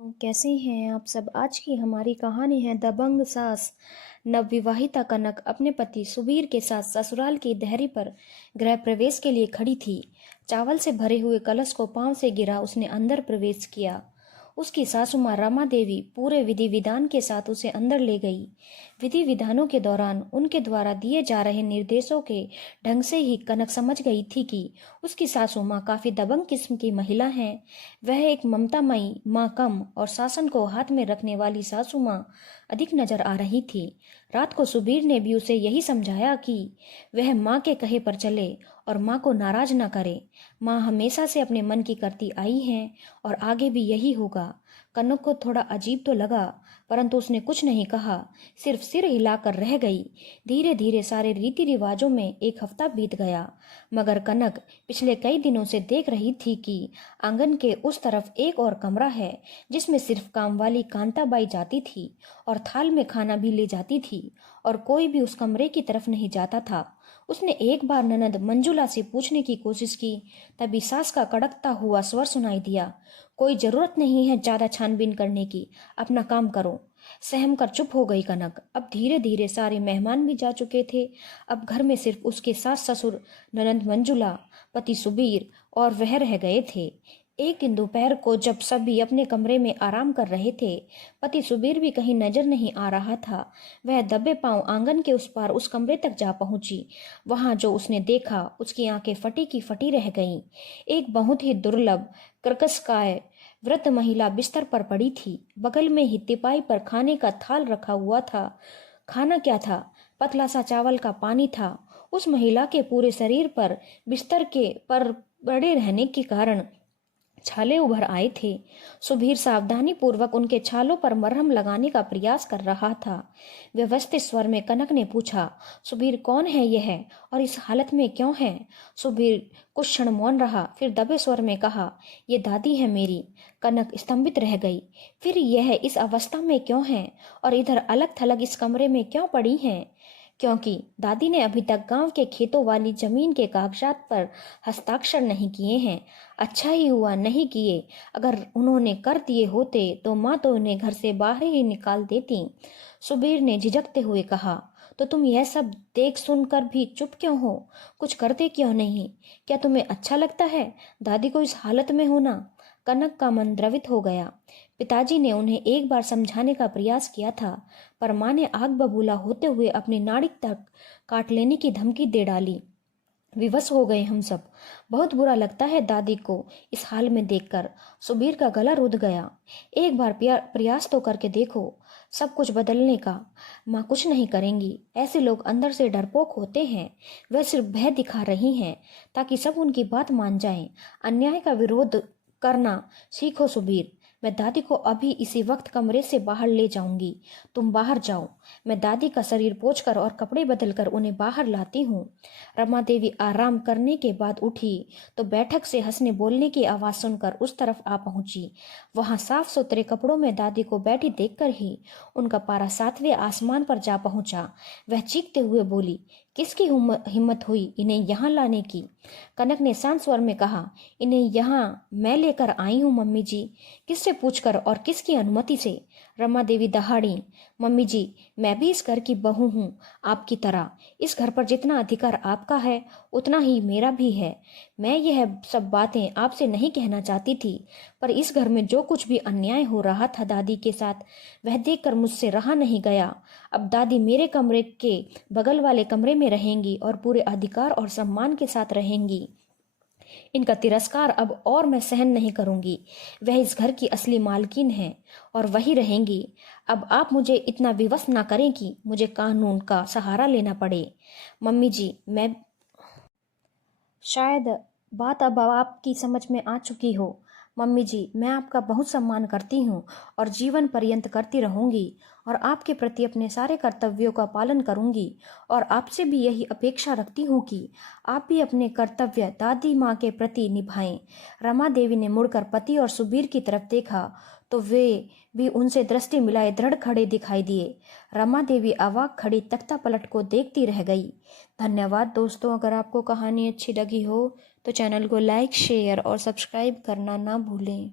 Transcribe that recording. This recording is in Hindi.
कैसे हैं आप सब। आज की हमारी कहानी है दबंग सास। नवविवाहिता कनक अपने पति सुबीर के साथ ससुराल की देहरी पर गृह प्रवेश के लिए खड़ी थी। चावल से भरे हुए कलश को पांव से गिरा उसने अंदर प्रवेश किया। उसकी सासू माँ रमा देवी पूरे विधि विधान के साथ उसे अंदर ले गई। विधि विधानों के दौरान उनके द्वारा दिए जा रहे निर्देशों के ढंग से ही कनक समझ गई थी कि उसकी सासू माँ काफी दबंग किस्म की महिला हैं। वह एक ममतामयी माँ कम और शासन को हाथ में रखने वाली सासू माँ अधिक नजर आ रही थी। रात को सुबीर ने भी उसे यही समझाया कि वह माँ के कहे पर चले और माँ को नाराज न करे। माँ हमेशा से अपने मन की करती आई हैं और आगे भी यही होगा। कनक को थोड़ा अजीब तो लगा, परंतु उसने कुछ नहीं कहा, सिर्फ सिर हिलाकर रह गई। धीरे धीरे सारे रीति रिवाजों में एक हफ्ता बीत गया, मगर कनक पिछले कई दिनों से देख रही थी कि आंगन के उस तरफ एक और कमरा है जिसमें सिर्फ कामवाली कांताबाई जाती थी और थाल में खाना भी ले जाती थी, और कोई भी उस कमरे की तरफ नहीं जाता था। उसने एक बार ननद मंजुला से पूछने की कोशिश की, तभी सास का कड़कता हुआ स्वर सुनाई दिया, कोई जरूरत नहीं है ज्यादा छानबीन करने की, अपना काम करो। सहम कर चुप हो गई कनक। अब धीरे धीरे सारे मेहमान भी जा चुके थे। अब घर में सिर्फ उसके सास ससुर, ननद मंजुला, पति सुबीर और वह रह गए थे। एक दिन दोपहर को जब सभी अपने कमरे में आराम कर रहे थे, पति सुबीर भी कहीं नजर नहीं आ रहा था। वह दबे पांव आंगन के उस पार उस कमरे तक जा पहुंची। वहां जो उसने देखा, उसकी आंखें फटी की फटी रह गईं। एक बहुत ही दुर्लभ कर्कशकाय वृद्ध महिला बिस्तर पर पड़ी थी। बगल में ही तिपाई पर खाने का थाल रखा हुआ था। खाना क्या था? पतला सा चावल का पानी था। उस महिला के पूरे शरीर पर बिस्तर के पर पड़े रहने के कारण छाले उभर आए थे। सुबीर सावधानी पूर्वक उनके छालों पर मरहम लगाने का प्रयास कर रहा था। व्यवस्थित स्वर में कनक ने पूछा, सुबीर कौन है यह और इस हालत में क्यों है? सुबीर कुछ क्षण मौन रहा, फिर दबे स्वर में कहा, ये दादी है मेरी। कनक स्तंभित रह गई। फिर यह इस अवस्था में क्यों है और इधर अलग थलग इस कमरे में क्यों पड़ी है? क्योंकि दादी ने अभी तक गांव के खेतों वाली जमीन के कागजात पर हस्ताक्षर नहीं किए हैं। अच्छा ही हुआ नहीं किए। अगर उन्होंने कर दिए होते तो माँ तो उन्हें घर से बाहर ही निकाल देती। सुबीर ने झिझकते हुए कहा, तो तुम यह सब देख सुनकर भी चुप क्यों हो? कुछ करते क्यों नहीं? क्या तुम्हें अच्छा लगता है दादी को इस हालत में होना? कनक का मन द्रवित हो गया। पिताजी ने उन्हें एक बार समझाने का प्रयास किया था, पर माँ ने आग बबूला होते हुए अपनी नाड़ी तक काट लेने की धमकी दे डाली। विवश हो गए हम सब। बहुत बुरा लगता है दादी को इस हाल में देखकर। सुबीर का गला रुध गया। एक बार प्रयास तो करके देखो सब कुछ बदलने का। माँ कुछ नहीं करेंगी। ऐसे लोग अंदर से डरपोक होते हैं। वह सिर्फ भय दिखा रही हैं ताकि सब उनकी बात मान जाएं। अन्याय का विरोध करना सीखो सुबीर। मैं दादी को अभी इसी वक्त कमरे से बाहर ले जाऊंगी। तुम बाहर जाओ। मैं दादी का शरीर पोंछकर और कपड़े बदलकर उन्हें बाहर लाती हूँ। रमा देवी आराम करने के बाद उठी तो बैठक से हंसने बोलने की आवाज सुनकर उस तरफ आ पहुंची। वहां साफ सुथरे कपड़ों में दादी को बैठी देखकर ही उनका पारा 7वें आसमान पर जा पहुंचा। वह चीखते हुए बोली, किसकी हिम्मत हुई इन्हें यहाँ लाने की? कनक ने शांत स्वर में कहा, इन्हें यहाँ मैं लेकर आई हूँ मम्मी जी। किससे पूछकर और किसकी अनुमति से? रमा देवी दहाड़ी, मम्मी जी मैं भी इस घर की बहू हूँ आपकी तरह। इस घर पर जितना अधिकार आपका है उतना ही मेरा भी है। मैं यह सब बातें आपसे नहीं कहना चाहती थी, पर इस घर में जो कुछ भी अन्याय हो रहा था दादी के साथ, वह देखकर मुझसे रहा नहीं गया। अब दादी मेरे कमरे के बगल वाले कमरे में रहेंगी और पूरे अधिकार और सम्मान के साथ रहेंगी। इनका तिरस्कार अब और मैं सहन नहीं करूंगी। वह इस घर की असली मालकिन है और वही रहेंगी। अब आप मुझे इतना विवश ना करें कि मुझे कानून का सहारा लेना पड़े। मम्मी जी मैं शायद बात अब आपकी समझ में आ चुकी हो। मम्मी जी मैं आपका बहुत सम्मान करती हूँ और जीवन पर्यंत करती रहूंगी, और आपके प्रति अपने सारे कर्तव्यों का पालन करूंगी, और आपसे भी यही अपेक्षा रखती हूँ कि आप भी अपने कर्तव्य दादी माँ के प्रति निभाएं। रमा देवी ने मुड़कर पति और सुबीर की तरफ देखा तो वे भी उनसे दृष्टि मिलाए दृढ़ खड़े दिखाई दिए। रमा देवी अवाक खड़ी तख्ता पलट को देखती रह गई। धन्यवाद दोस्तों। अगर आपको कहानी अच्छी लगी हो तो चैनल को लाइक, शेयर और सब्सक्राइब करना ना भूलें।